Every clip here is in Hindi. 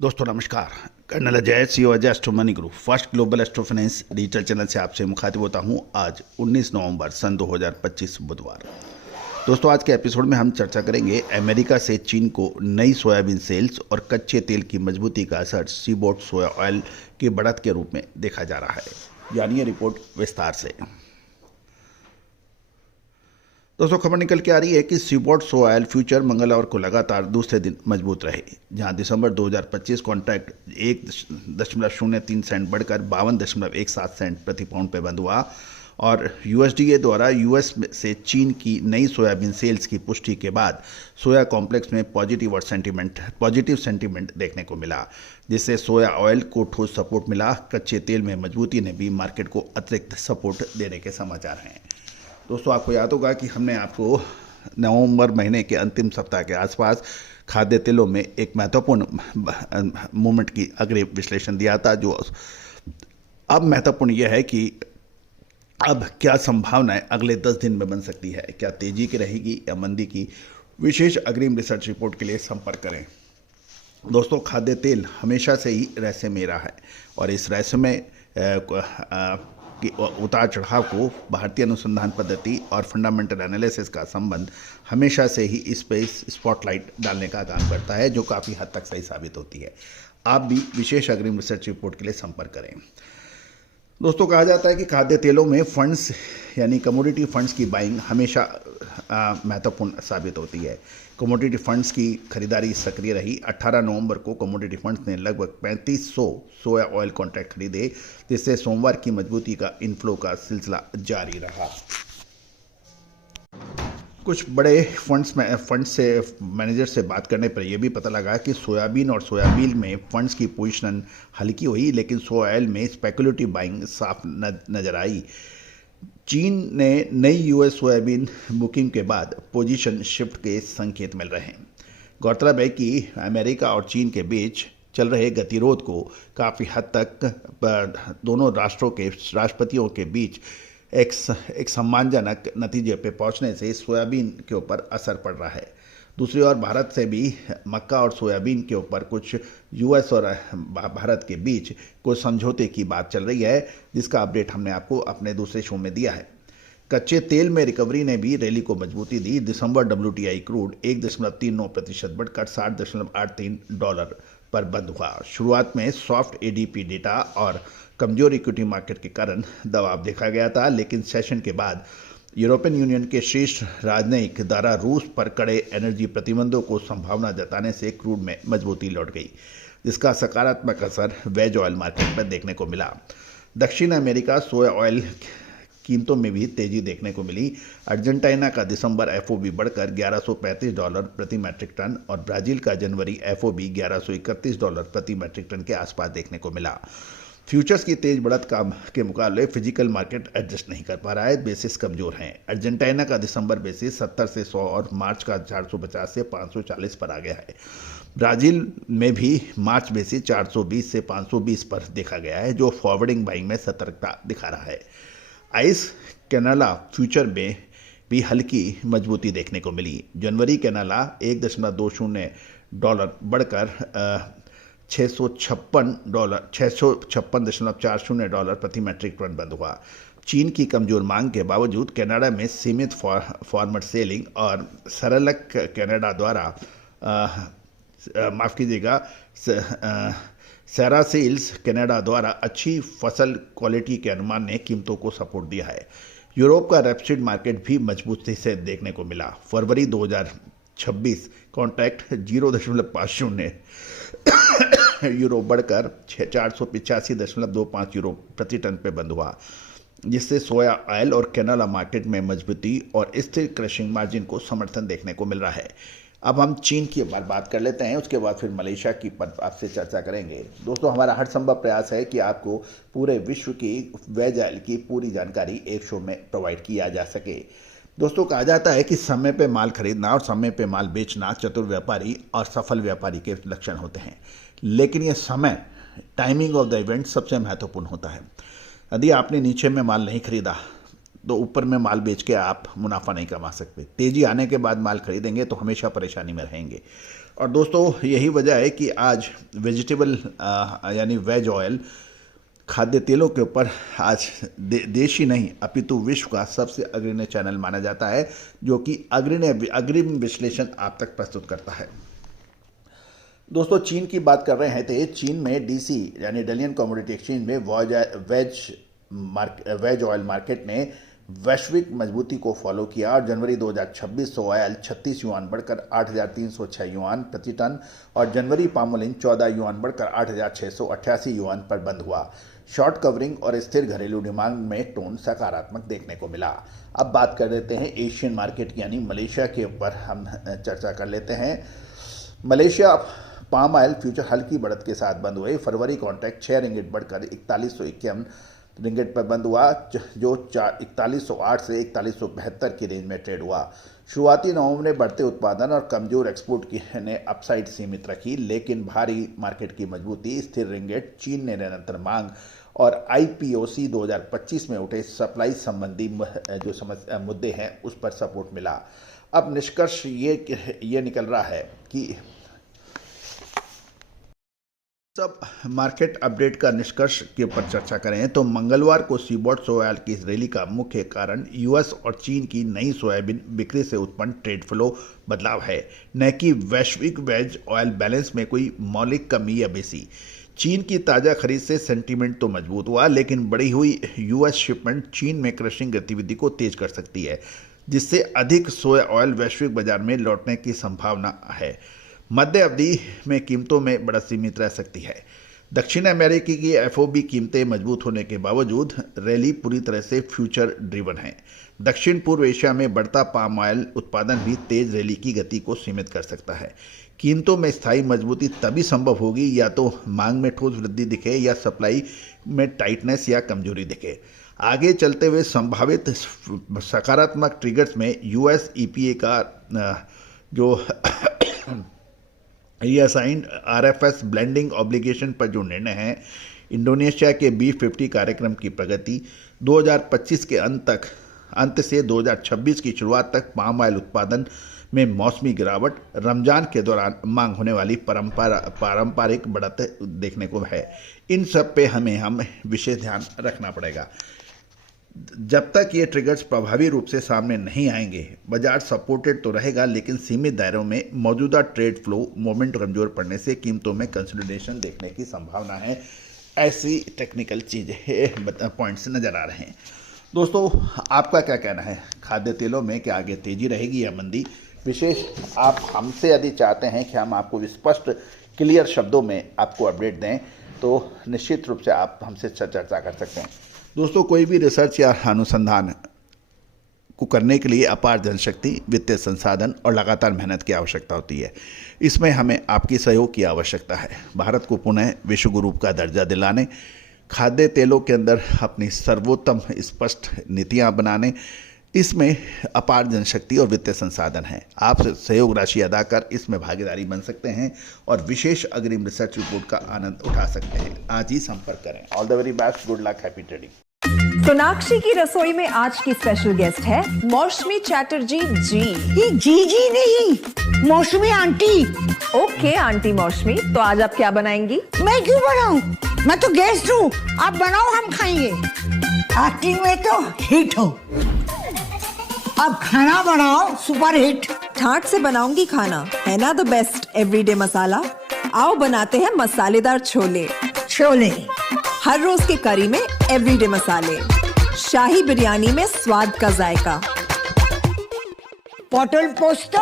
दोस्तों नमस्कार। Colonel Ajay CEO Ajay astro money group first global astro finance digital channel से आपसे मुखातिब होता हूं। आज 19 नवंबर सन 2025 बुधवार। दोस्तों आज के एपिसोड में हम चर्चा करेंगे अमेरिका से चीन को नई सोयाबीन सेल्स और कच्चे तेल की मजबूती का असर सीबोट सोया ऑयल की बढ़त के रूप में देखा जा रहा है। जानिए रिपोर्ट विस्तार से। दोस्तों खबर निकल के आ रही है कि सीबोट सोया ऑयल फ्यूचर मंगलवार को लगातार दूसरे दिन मजबूत रहे, जहां दिसंबर 2025 कॉन्ट्रैक्ट 1.03 सेंट बढ़कर 52.17 सेंट प्रति पाउंड पे बंद हुआ और यूएसडीए द्वारा यूएस से चीन की नई सोयाबीन सेल्स की पुष्टि के बाद सोया कॉम्प्लेक्स में पॉजिटिव सेंटीमेंट देखने को मिला, जिससे सोया ऑयल को ठोस सपोर्ट मिला। कच्चे तेल में मजबूती ने भी मार्केट को अतिरिक्त सपोर्ट देने के समाचार हैं। दोस्तों आपको याद होगा कि हमने आपको नवंबर महीने के अंतिम सप्ताह के आसपास खाद्य तेलों में एक महत्वपूर्ण मूवमेंट की अग्रिम विश्लेषण दिया था, जो अब महत्वपूर्ण यह है कि अब क्या संभावनाएं अगले 10 दिन में बन सकती है, क्या तेजी की रहेगी या मंदी की। विशेष अग्रिम रिसर्च रिपोर्ट के लिए संपर्क करें। दोस्तों खाद्य तेल हमेशा से ही रहस्य में रहा है और इस रहस्य में कि उतार चढ़ाव को भारतीय अनुसंधान पद्धति और फंडामेंटल एनालिसिस का संबंध हमेशा से ही इस पे स्पॉटलाइट डालने का काम करता है, जो काफ़ी हद तक सही साबित होती है। आप भी विशेष अग्रिम रिसर्च रिपोर्ट के लिए संपर्क करें। दोस्तों कहा जाता है कि खाद्य तेलों में फंड्स यानी कमोडिटी फंड्स की बाइंग हमेशा महत्वपूर्ण साबित होती है। कमोडिटी फंड्स की खरीदारी सक्रिय रही। 18 नवंबर को कमोडिटी फंड्स ने लगभग 3500 सोया ऑयल कॉन्ट्रैक्ट खरीदे, जिससे सोमवार की मजबूती का इनफ्लो का सिलसिला जारी रहा। कुछ बड़े फंड से मैनेजर से बात करने पर यह भी पता लगा कि सोयाबीन और सोयाबीन में फंड्स की पोजीशन हल्की हुई, लेकिन सोया ऑयल में स्पेकुलेटिव बाइंग साफ नजर आई। चीन ने नई यूएस सोयाबीन बुकिंग के बाद पोजीशन शिफ्ट के संकेत मिल रहे हैं। गौरतलब है कि अमेरिका और चीन के बीच चल रहे गतिरोध को काफ़ी हद तक दोनों राष्ट्रों के राष्ट्रपतियों के बीच एक सम्मानजनक नतीजे पे पहुंचने से सोयाबीन के ऊपर असर पड़ रहा है। दूसरी ओर भारत से भी मक्का और सोयाबीन के ऊपर कुछ यूएस और भारत के बीच कुछ समझौते की बात चल रही है, जिसका अपडेट हमने आपको अपने दूसरे शो में दिया है। कच्चे तेल में रिकवरी ने भी रैली को मजबूती दी। दिसंबर WTI क्रूड 1.39% बढ़कर $60.83 पर बंद हुआ। शुरुआत में सॉफ्ट ADP डेटा और कमजोर इक्विटी मार्केट के कारण दबाव देखा गया था, लेकिन सेशन के बाद यूरोपियन यूनियन के शीर्ष राजनयिक द्वारा रूस पर कड़े एनर्जी प्रतिबंधों को संभावना जताने से क्रूड में मजबूती लौट गई, जिसका सकारात्मक असर वेज ऑयल मार्केट पर देखने को मिला। दक्षिण अमेरिका सोया ऑयल कीमतों में भी तेजी देखने को मिली। अर्जेंटीना का दिसंबर FOB बढ़कर $1135 प्रति मैट्रिक टन और ब्राजील का जनवरी FOB $1131 प्रति मैट्रिक टन के आसपास देखने को मिला। फ्यूचर्स की तेज बढ़त के मुकाबले फिजिकल मार्केट एडजस्ट नहीं कर पा रहा है, बेसिस कमजोर हैं। अर्जेंटीना का दिसंबर बेसिस 70 से 100 और मार्च का 450 से 540 पर आ गया है। ब्राजील में भी मार्च बेसिस 420 से 520 पर देखा गया है, जो फॉरवर्डिंग बाइंग में सतर्कता दिखा रहा है। आइस कैनाला फ्यूचर में भी हल्की मजबूती देखने को मिली। जनवरी कैनाला $1.20 बढ़कर $656.40 प्रति मैट्रिक टन बंद हुआ। चीन की कमजोर मांग के बावजूद कनाडा में सीमित फॉर्मर सेलिंग और सरलक कनाडा द्वारा माफ़ कीजिएगा सेरासील्स कनाडा द्वारा अच्छी फसल क्वालिटी के अनुमान ने कीमतों को सपोर्ट दिया है। यूरोप का रेपसीड मार्केट भी मजबूती से देखने को मिला। फरवरी 2026 कॉन्ट्रैक्ट 0.50 यूरो बढ़कर $485.25 प्रति टन पे बंद हुआ, जिससे सोया ऑयल और कैनोला मार्केट में मजबूती और स्थिर क्रशिंग मार्जिन को समर्थन देखने को मिल रहा है। अब हम चीन की बात कर लेते हैं, उसके बाद फिर मलेशिया की पर आपसे चर्चा करेंगे। दोस्तों हमारा हर संभव प्रयास है कि आपको पूरे विश्व की वेज ऑयल की पूरी जानकारी एक शो में प्रोवाइड किया जा सके। दोस्तों कहा जाता है कि समय पे माल खरीदना और समय पे माल बेचना चतुर व्यापारी और सफल व्यापारी के लक्षण होते हैं, लेकिन ये समय टाइमिंग ऑफ द इवेंट सबसे महत्वपूर्ण होता है। यदि आपने नीचे में माल नहीं खरीदा तो ऊपर में माल बेच के आप मुनाफा नहीं कमा सकते। तेज़ी आने के बाद माल खरीदेंगे तो हमेशा परेशानी में रहेंगे। और दोस्तों यही वजह है कि आज वेजिटेबल यानी वेज ऑयल, खाद्य तेलों के ऊपर आज देश ही नहीं अपितु विश्व का सबसे अग्रणी चैनल माना जाता है, जो कि अग्रिम विश्लेषण आप तक प्रस्तुत करता है। दोस्तों चीन की बात कर रहे हैं तो चीन में डीसी यानी डलियन कमोडिटी एक्सचेंज में वेज ऑयल मार्केट ने वैश्विक मजबूती को फॉलो किया और जनवरी 2026 ऑयल 36 युआन बढ़कर 8,306 युआन प्रति टन और जनवरी पामोलिन 14 युआन बढ़कर 8,688 युआन पर बंद हुआ। शॉर्ट कवरिंग और स्थिर घरेलू डिमांड में टोन सकारात्मक देखने को मिला। अब बात कर लेते हैं एशियन मार्केट यानी मलेशिया के ऊपर हम चर्चा कर लेते हैं। मलेशिया पाम ऑयल फ्यूचर हल्की बढ़त के साथ बंद हुए। फरवरी कॉन्ट्रैक्ट 6 रिंगिट बढ़कर 4151 रिंगिट पर बंद हुआ, जो 4108 से 4172 की रेंज में ट्रेड हुआ। शुरुआती नवंबर में बढ़ते उत्पादन और कमजोर एक्सपोर्ट की ने अपसाइड सीमित रखी, लेकिन भारी मार्केट की मजबूती, स्थिर रिंगिट, चीन ने निरंतर मांग और IPOC 2025 में उठे सप्लाई संबंधी जो मुद्दे हैं उस पर सपोर्ट मिला। अब निष्कर्ष ये निकल रहा है कि सब मार्केट अपडेट का निष्कर्ष के ऊपर चर्चा करें तो मंगलवार को सीबॉट सोयाबीन की इस रैली का मुख्य कारण यूएस और चीन की नई सोयाबीन बिक्री से उत्पन्न ट्रेड फ्लो बदलाव है, न कि वैश्विक वेज ऑयल बैलेंस में कोई मौलिक कमी या बेसी। चीन की ताज़ा खरीद से सेंटीमेंट तो मजबूत हुआ, लेकिन बढ़ी हुई यूएस शिपमेंट चीन में क्रशिंग गतिविधि को तेज कर सकती है, जिससे अधिक सोया ऑयल वैश्विक बाजार में लौटने की संभावना है। मध्य अवधि में कीमतों में बढ़त सीमित रह सकती है। दक्षिण अमेरिकी की FOB कीमतें मजबूत होने के बावजूद रैली पूरी तरह से फ्यूचर ड्रिवन है। दक्षिण पूर्व एशिया में बढ़ता पाम ऑयल उत्पादन भी तेज रैली की गति को सीमित कर सकता है। कीमतों में स्थायी मजबूती तभी संभव होगी या तो मांग में ठोस वृद्धि दिखे या सप्लाई में टाइटनेस या कमजोरी दिखे। आगे चलते हुए संभावित सकारात्मक ट्रिगर्स में US EPA का जो रीअसाइंड RFS ब्लेंडिंग ऑब्लिगेशन पर जो निर्णय है, इंडोनेशिया के B50 कार्यक्रम की प्रगति, 2025 के अंत से 2026 की शुरुआत तक पाम ऑयल उत्पादन में मौसमी गिरावट, रमजान के दौरान मांग होने वाली पारंपरिक बढ़त देखने को है। इन सब पे हमें विशेष ध्यान रखना पड़ेगा। जब तक ये ट्रिगर्स प्रभावी रूप से सामने नहीं आएंगे, बाजार सपोर्टेड तो रहेगा, लेकिन सीमित दायरों में मौजूदा ट्रेड फ्लो मोमेंट कमजोर पड़ने से कीमतों में कंसोलिडेशन देखने की संभावना है। ऐसी टेक्निकल चीज़ें पॉइंट्स नज़र आ रहे हैं। दोस्तों आपका क्या कहना है? खाद्य तेलों में क्या आगे तेजी रहेगी या मंदी? विशेष आप हमसे यदि चाहते हैं कि हम आपको स्पष्ट क्लियर शब्दों में आपको अपडेट दें तो निश्चित रूप से आप हमसे चर्चा कर सकते हैं। दोस्तों कोई भी रिसर्च या अनुसंधान को करने के लिए अपार जनशक्ति, वित्तीय संसाधन और लगातार मेहनत की आवश्यकता होती है। इसमें हमें आपकी सहयोग की आवश्यकता है। भारत को पुनः विश्व गुरु का दर्जा दिलाने, खाद्य तेलों के अंदर अपनी सर्वोत्तम स्पष्ट नीतियां बनाने, इसमें अपार जनशक्ति और वित्तीय संसाधन है। आप सहयोग राशि अदा कर इसमें भागीदारी बन सकते हैं और विशेष अग्रिम रिसर्च रिपोर्ट का आनंद उठा सकते हैं। आज ही संपर्क करें। All the very best, good luck, happy trading. Sonakshi की रसोई में आज की स्पेशल गेस्ट है मौसमी चैटर्जी जी। ये जी नहीं, मौसमी आंटी। ओके आंटी मौसमी, तो आज आप क्या बनाएंगी? मैं क्यों बनाऊं? मैं तो गेस्ट हूँ, आप बनाओ, हम खाएंगे। एक्टिंग में तो हिट हो, अब खाना बनाओ सुपर हिट। ठाट से बनाऊंगी खाना, है ना द बेस्ट एवरीडे मसाला। आओ बनाते हैं मसालेदार छोले। छोले हर रोज के करी में एवरीडे मसाले, शाही बिरयानी में स्वाद का जायका, पटल पोस्तो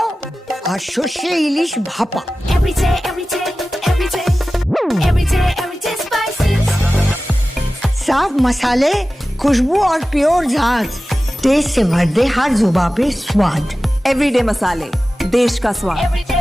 और शोषे इलिश भापा। साफ मसाले, खुशबू और प्योर झांझ, टेस्ट से भर दे हर जुबान पे स्वाद। एवरीडे मसाले, देश का स्वाद।